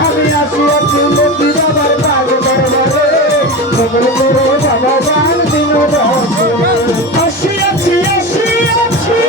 আমি আসিয়াছি লক্ষ্মী বাবার পাগ দরবারে কবুল করো বাবা জান দিন আসিয়াছি আসিয়াছি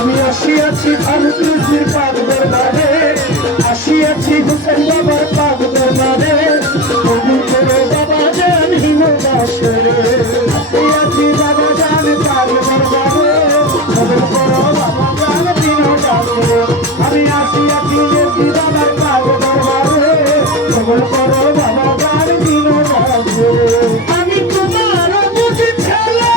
আমি আসিয়াছি ভারতের পাগ দরবারে আসিয়াছি হুসেন বাবার পাগ দরবারে কবুল করো বাবা জান হিমদাসরে আসিয়াছি বাবা জান পাগ দরবারে কবুল করো বাবা জান হিমদাসরে আমি আসিয়াছি লক্ষ্মী বাবার পাগ দরবারে কবুল করো বাবা জান হিমদাসরে আমি তোমার বুঝি ছেলে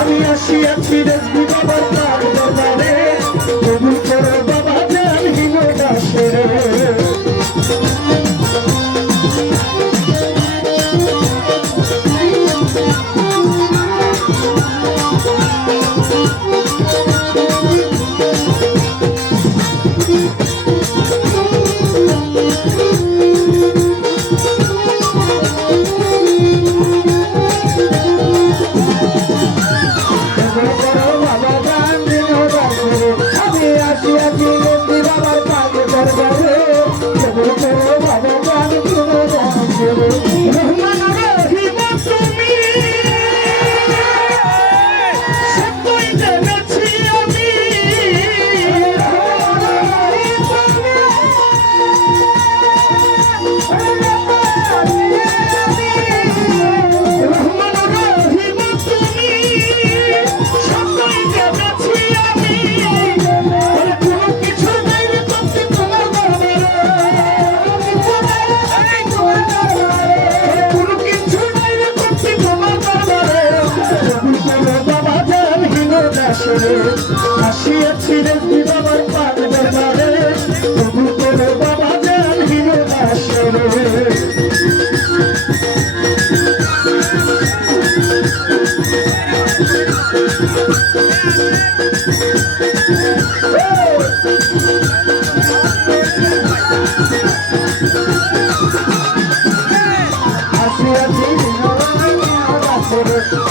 আমি আসিয়াছি রেসবি বাবার পাগ দরবারে কবুল করো বাবা জান হিমদাসরে আসিয়াছি রেসবি বাবার পাগ দরবারে কবুল করো বাবা জান হিমদাসরে আসিয়াছি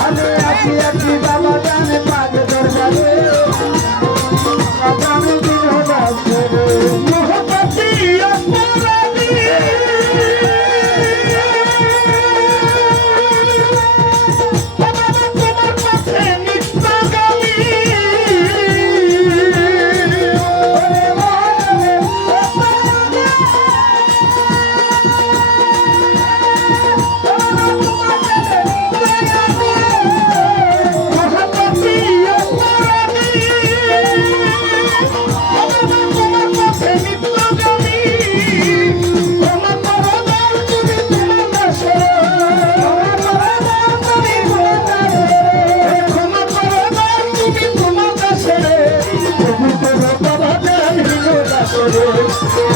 আমি আসিয়াছি বাবা জান পাগ দরবারে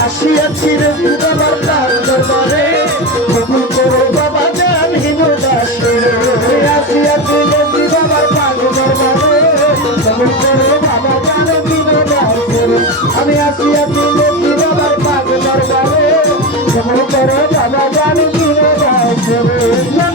আসিয়াছি রেসবি বাবার পাগ দরবারে কবুল করো বাবা জান হিমদাসরে আসিয়াছি রেসবি বাবার পাগ দরবারে কবুল করো বাবা জান হিমদাসরে আমি আসিয়াছি রেসবি বাবার পাগ দরবারে কবুল করো বাবা জান হিমদাসরে